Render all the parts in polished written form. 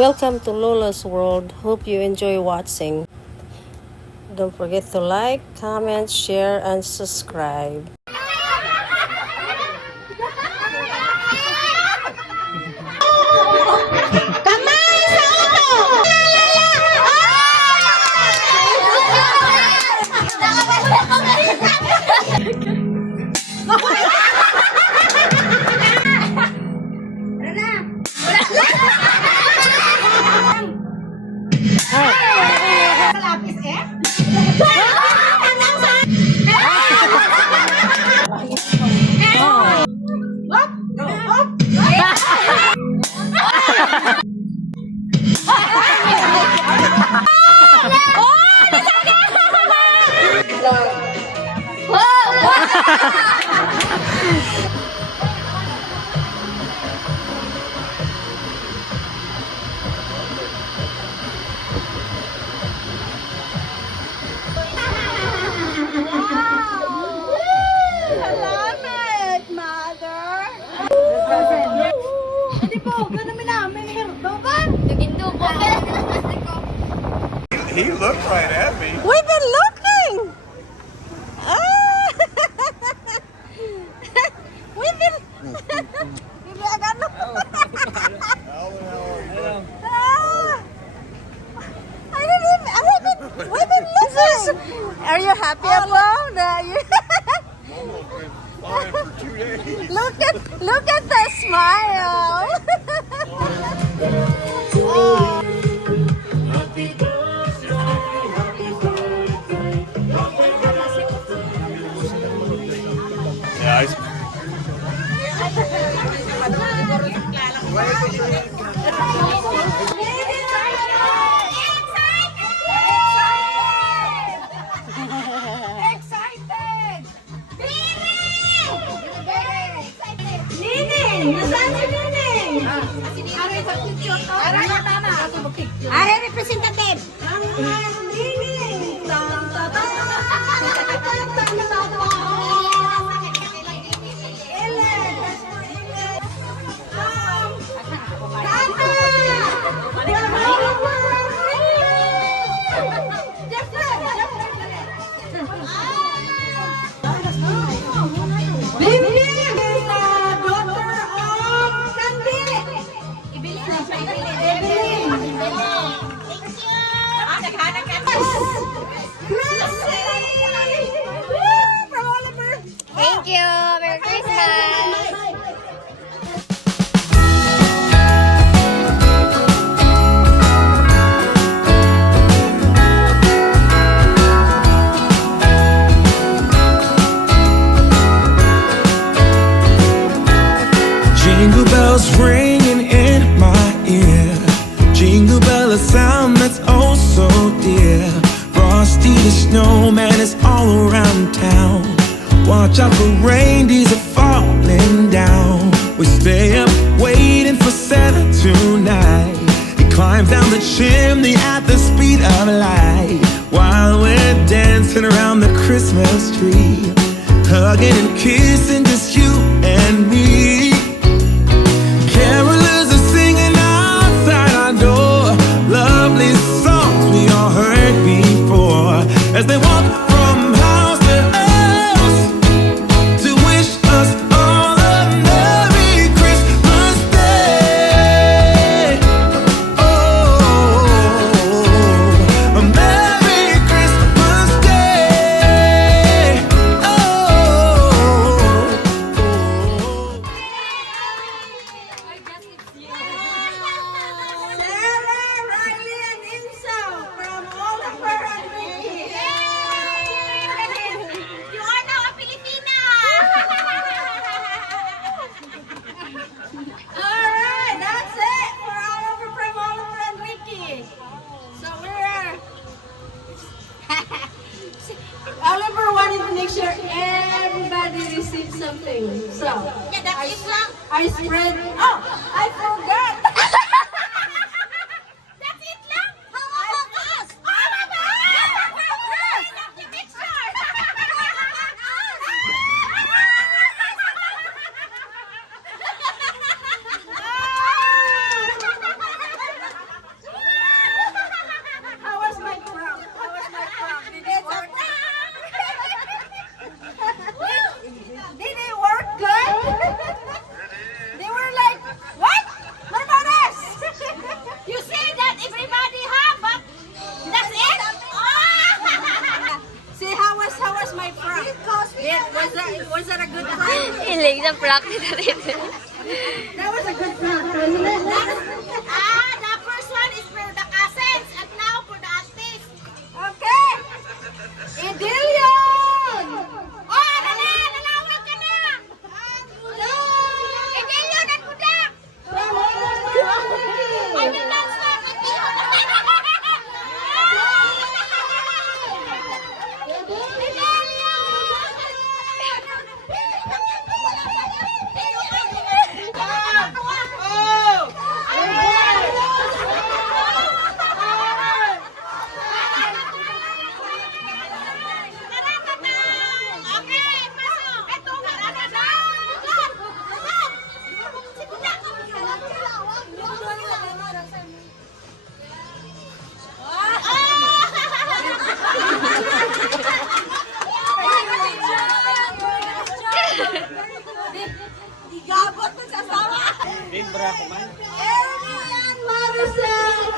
Welcome to Lola's World. Hope you enjoy watching. Don't forget to like, comment, share, and subscribe. He looked right at me. We've been looking! We've been... We've been looking! Are you happy about that? Momo's been flying for 2 days. Look at the smile! Yeah, Are representative. Thank you. Merry Christmas. Jingle bells ringing in my ear. Jingle bell, a sound that's oh so dear. Frosty the snowman is all around town. Watch out for reindeers are falling down. We stay up waiting for Santa tonight. He climbs down the chimney at the speed of light, while we're dancing around the Christmas tree, hugging and kissing just you and me. Carolers are singing outside our door, lovely songs we all heard before, as they walk from house to house to wish us all a Merry Christmas Day. Oh, a Merry Christmas Day. Oh. Oliver wanted to make sure everybody receives something. So, I spread. Oh, I forgot. That's it lang? How about us? How about us? ng prank ni David. That was a good prank, wasn't it? The first one is for the cousins and now for the aunties. Okay! Idillion! Oh, ano na? Nanawag ka na! Idillion at Budak! I will not stop with you! Igabot mo sa sawa! Limbra ko man. Arian Maricel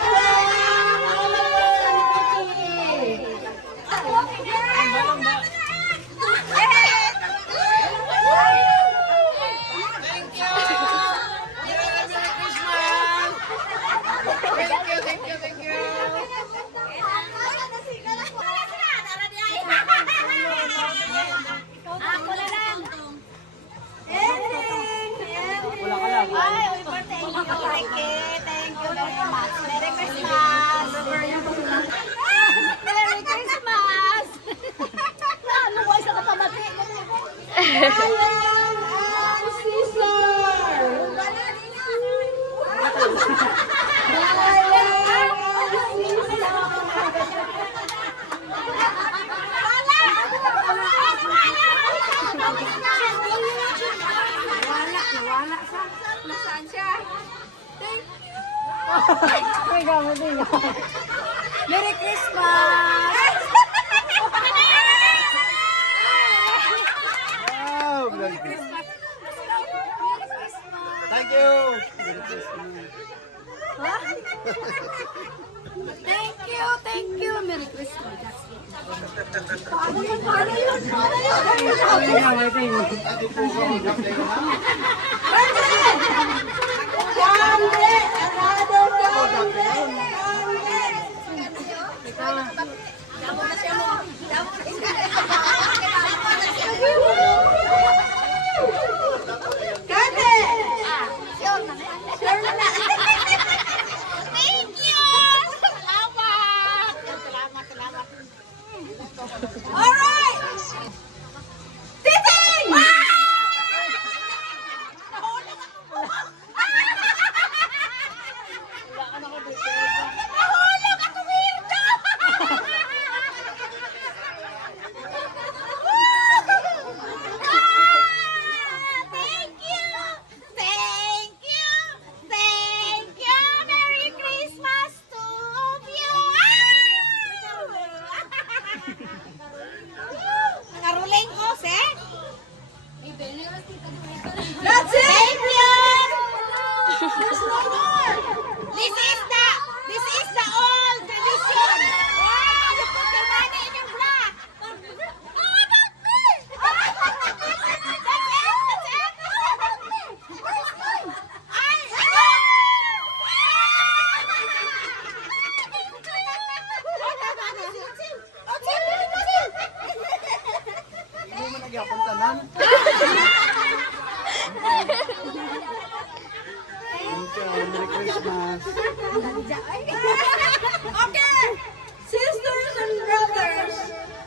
Merry Christmas! Wow, Merry Christmas. Thank you. Merry Christmas. Thank you, Merry Christmas. Thank you! Salamat! Salamat. Alright! Titing! Nahulog ako, weirdo! Thank you! Thank you! Thank you! Merry Christmas to all of you! Nangaruling ko, se? That's it! Thank you! There's no more! This is the old tradition. Wow, you put your money in your bra. Oh, not me. That's it. Where's mine? Hindi mo nagyapunta nan. Merry Christmas. Okay! Sisters and brothers,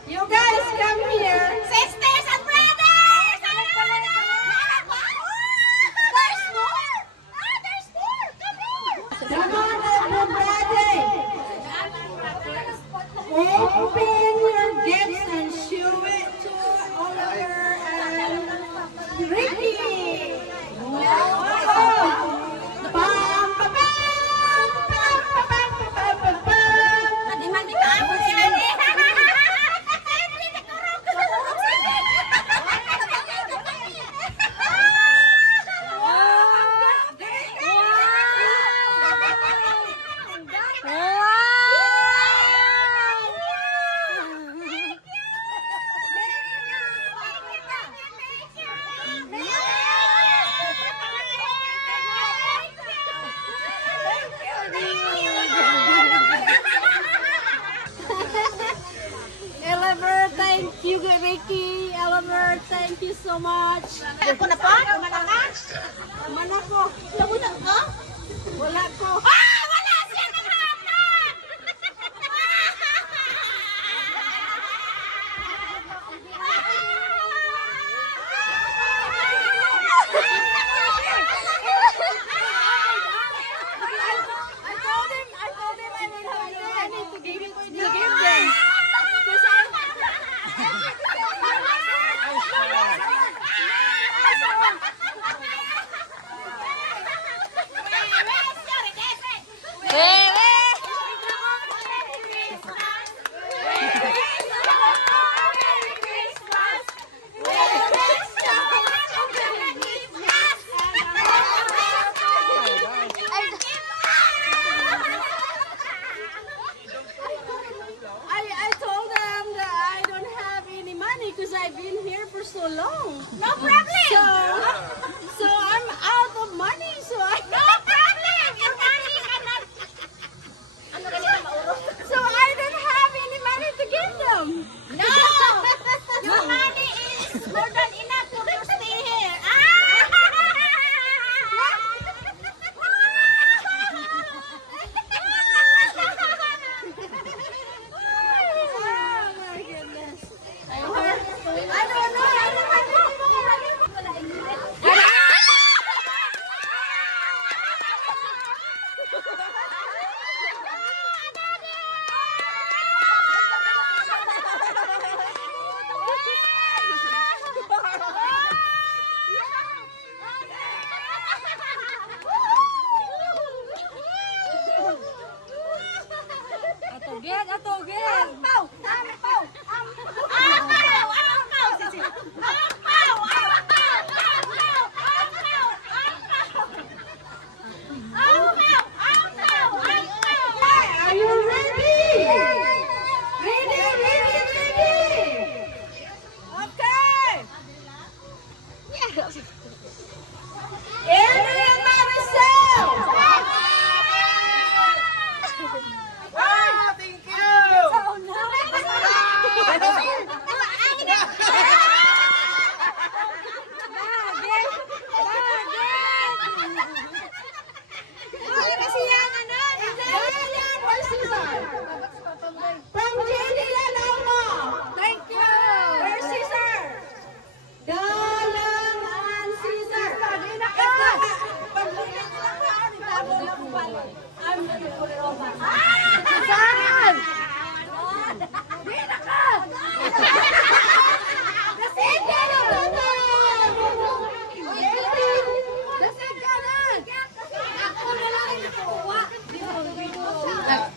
you guys come here. Sisters and brothers! There's more! There's more! Come here! Come on, everybody! Open your gifts and show it to Oliver and Ricky. Wow! Bam, ba, bam, bam, ba, bam, ba, bam, ba, bam. Mandi-mandi ka ako sila ni. you, Ricky, Eleanor. Thank you so much. Ako na pa? Kumana ka? Mana ko? Nabutan ko? Wala ko. Ah! Wala siya ng hapon! I told him I don't have any money to give them. Because I told them that I don't have any money because I've been here for so long. No problem! So I'm out of money. So No problem! Your money cannot... Ano ganito maurot? so I don't have any money to give them. No! Your money is more than enough for you to stay here. Oh my goodness. I don't know. I don't have any money. Atogin, atogin. Ampaw! Ampaw! Ampaw! Ampaw! Sisi. Ampaw! Ampaw! Ampaw! Ampaw! Ampaw! Ampaw! Ampaw! Are you ready? Ready, ready, ready. Okay. Adrian Maricel. Wow, thank you! Oh no. From Jenny and Alma. Thank you. Where's Caesar? Galang and Caesar. I'm gonna put it on my Saan? Dina ka! Lasing ka na! Lasing ka na! Ako na lang yung nakuha.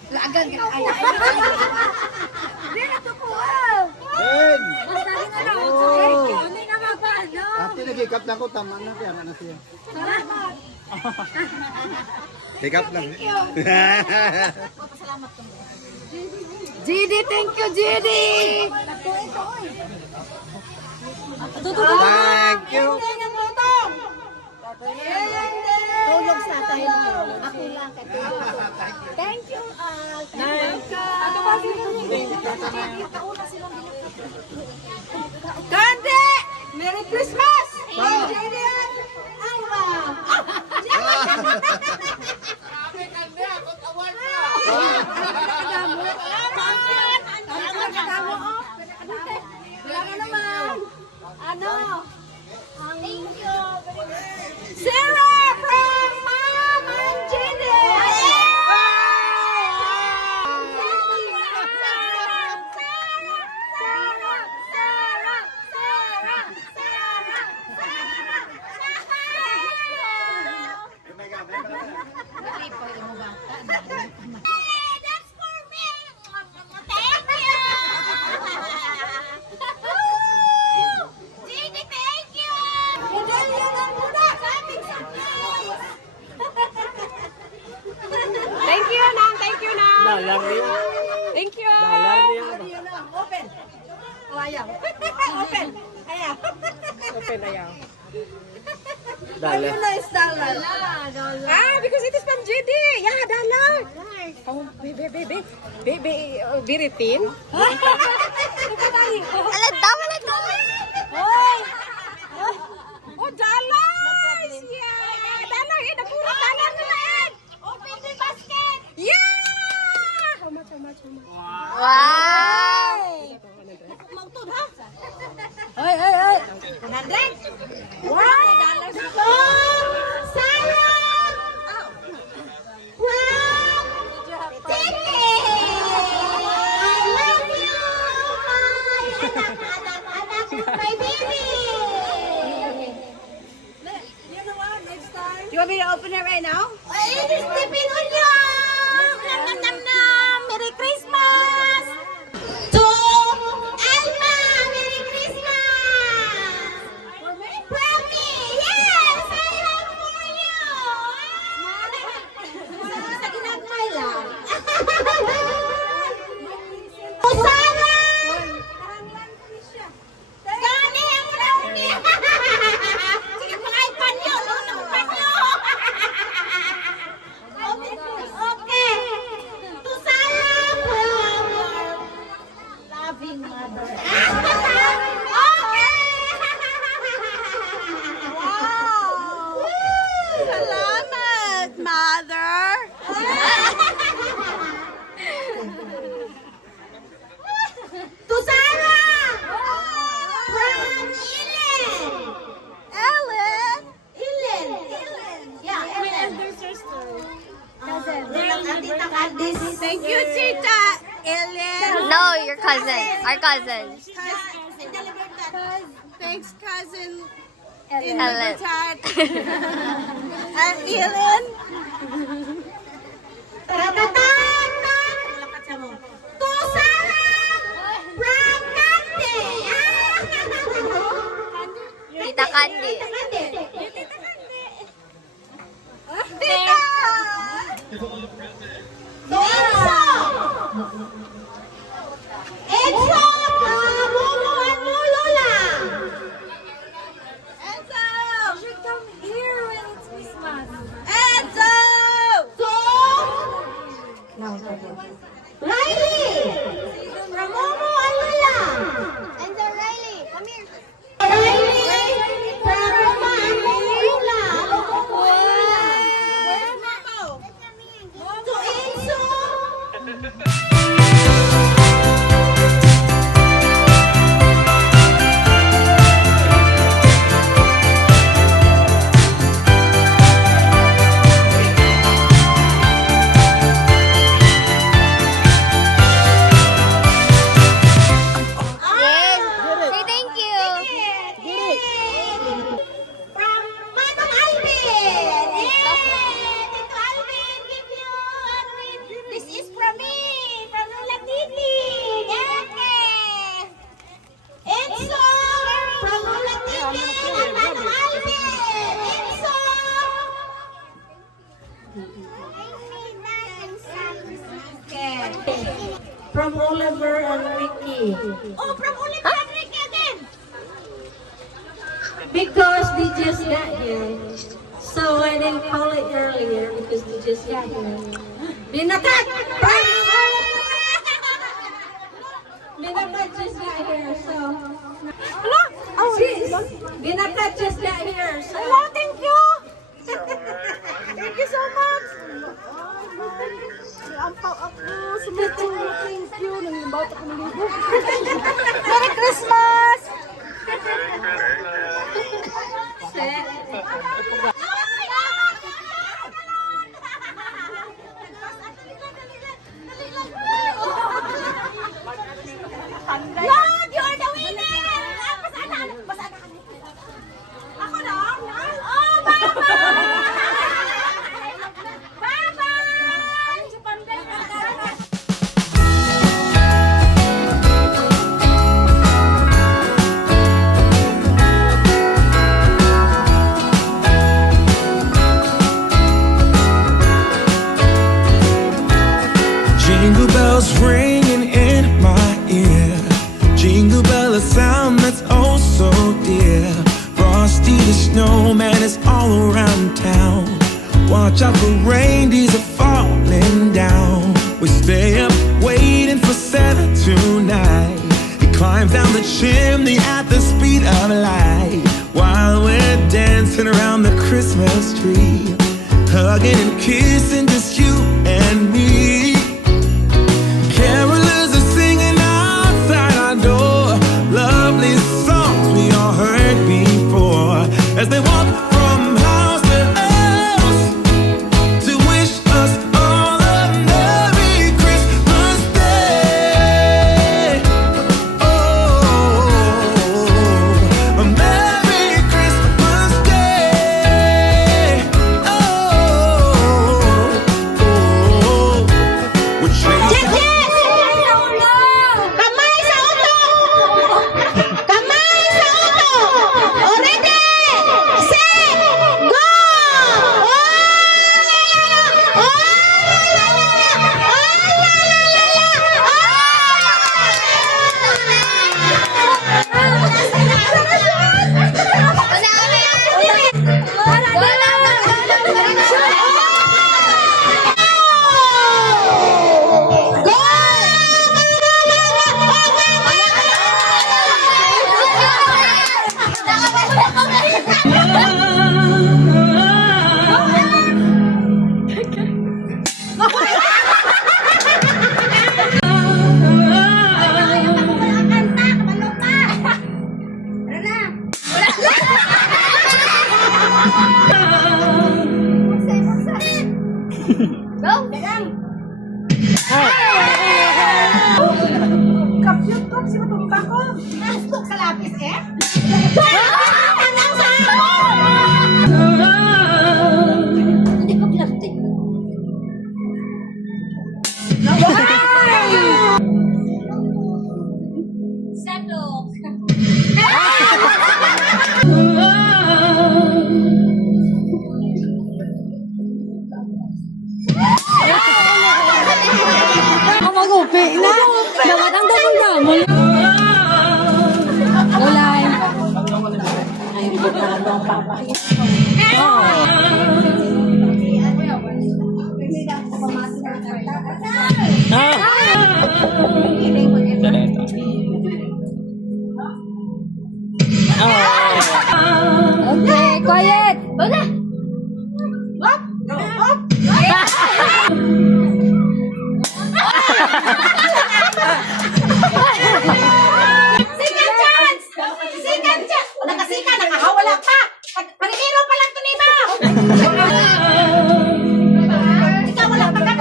Lagan ka. Hindi na tukuha. Ben! Basta rin na lang. Oh. Hindi na mabano. Ate, nag-hikap na ko. Tama na. Kaya na siya. Salamat. Hikap lang. GD, thank you, GD. Thank you. Tulog sa tayo. Ako lang. Thank you. Kande! Merry Christmas! GD and Alma. Wala ka naman. Ano? Thank you. Sarah from Mom and Jenny. That's for me. Thank you. Gigi, thank you. Thank you, Nang. Thank you, Nang. Dalang niya. Thank you. Dalang niya. Open. Oh, ayaw. Open. Ayaw. Open na yan. Ano na is dollar? Ah, because it is from JD. Yeah, dollar. Oh, baby, biritin. Alam, tama na ito. Hoy! Oh, dollars! Yeah! Dollar, eh! Nakurot dollar na lang! Open the basket. Yeah! How much? Wow. Mautod, ha? Ay! 100? Wow! Dollars ito! Sarah. Wow. Titi. I love you. Anak, my baby. You know what? Next time. You want me to open it right now? It is Stephen Unyong. Nam. Merry Christmas. To Alma, Merry Christmas. For me? From me, yes, I have for you. Sa ginagmay lang. To Sarah. Gani ang brownie. Sige, pang-iPad nyo. Pang-iPad nyo. Okay. To Sarah from your loving mother. Wow. Salamat, mother! To Sarah from Ellen. Yeah, my elder sister. Thank you, Tita Ellen. No, your cousin. Our cousin. Thanks, cousin Ellen. And Ellen. To Sarah from Candy. Tita Candy. Tita! Enzo from Momo and Lola. Enzo! You should come here when it's Christmas. Enzo! Riley from Momo and Lola. Enzo, Riley, come here. Riley from Momo and Lola. Where's Momo? To Enzo. Yes. Say thank you. From Manong Alvin. Tito Alvin, give you this is from me, from Lola Titi. Okay. Enzo from Lola Titi and Manong Alvin. Enzo. Okay. From Oliver and Ricky. Oh, from Oliver and Ricky again. Because they just got here. So I didn't call it earlier because they just got here. Binakat! Binakat just got here, so... Hello? Oh, Binakat just got here, so... Hello, thank you. Thank you so much. Ampaw ako. Sumatulog. Thank you. Nangimbawat ako ng libo. Merry Christmas! Lord, you're the winner! Pasana ka. Ako na? Oh, bye-bye! Jingle bells ringing in my ear. Jingle bell, a sound that's oh so dear. Frosty the snowman is all around town. Watch out for reindeers are falling down. We stay up waiting for Santa tonight. He Climb down the chimney at the speed of light while we're dancing around the Christmas tree, hugging and kissing, just you and me. Carolers are singing outside our door, lovely songs we all heard before, as they walk from house to house to wish us all a Merry Christmas Day. Oh, a Merry Christmas Day. Oh, we're chasing. Kamay sa ulo! Kamay sa ulo! O, ready? Set! Go! Oh, la, la, la. Oh, la, la, la, la. Oh, la, la, la, la. Kapyot ko, sino tumba ko? Nastok sa lapis eh? Hindi ko plastic. Sandok. Magupi na. Dapat ang double naman. Ulay. Ay, bukado ang papa. Okay, quiet. Wala. Second chance! Second chance! Wala ka sika, nakahawala pa! Paniniro pa lang to ni ba? Ikaw wala pa ka.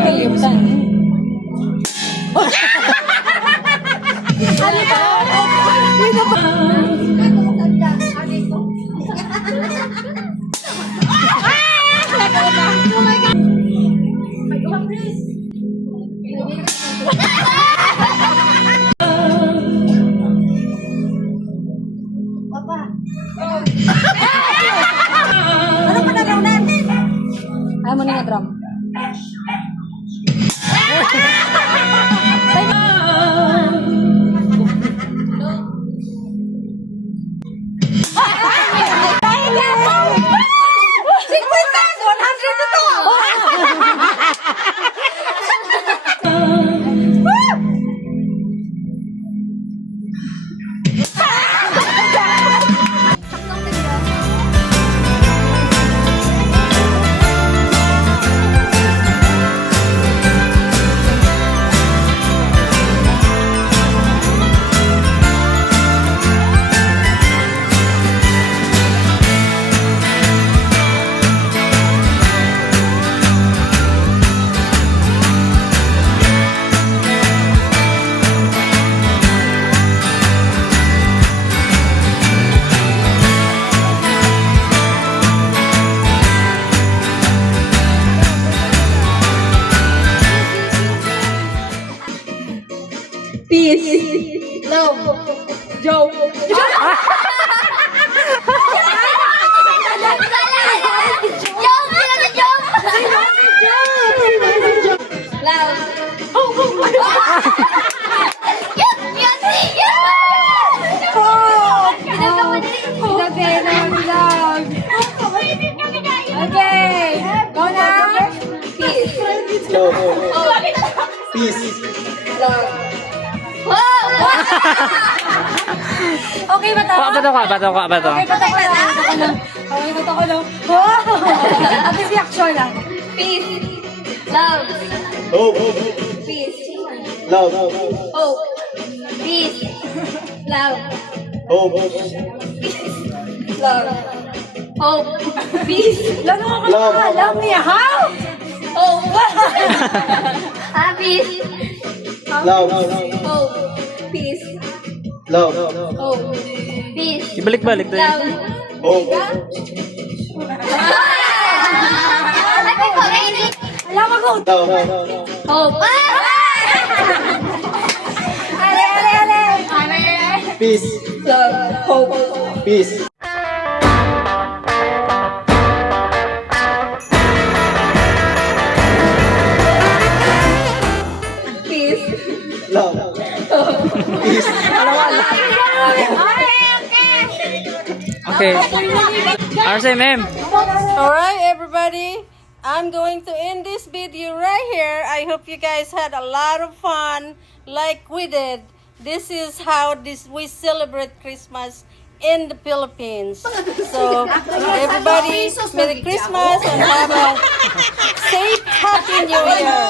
Kalimutan. Ano pa nalaunan? Ayaw mo na nga drum. Love. Okay. Go na. Peace. Peace. Okay ba to? Bato ka. Okay, bato ko lang. Okay, bato ko lang. At least reaction lang. Peace. Love. Hope. Peace. Love. Hope. Peace. Love. Hope. Love. Hope. Peace. Lalo ka ka. Love me, how? Hope. Peace. Love. Hope. Peace. Love. Hope. Peace. Ibalik-balik tayo. Love. Hope. Alam mo ko. Love. Hope. Ale. Peace. Love. Hope. Peace. Peace. Love. Peace. Okay. RC, ma'am. Alright, everybody. I'm going to end this video right here. I hope you guys had a lot of fun like we did. This is how we celebrate Christmas in the Philippines. So, everybody, Merry Christmas and have a safe, happy New Year.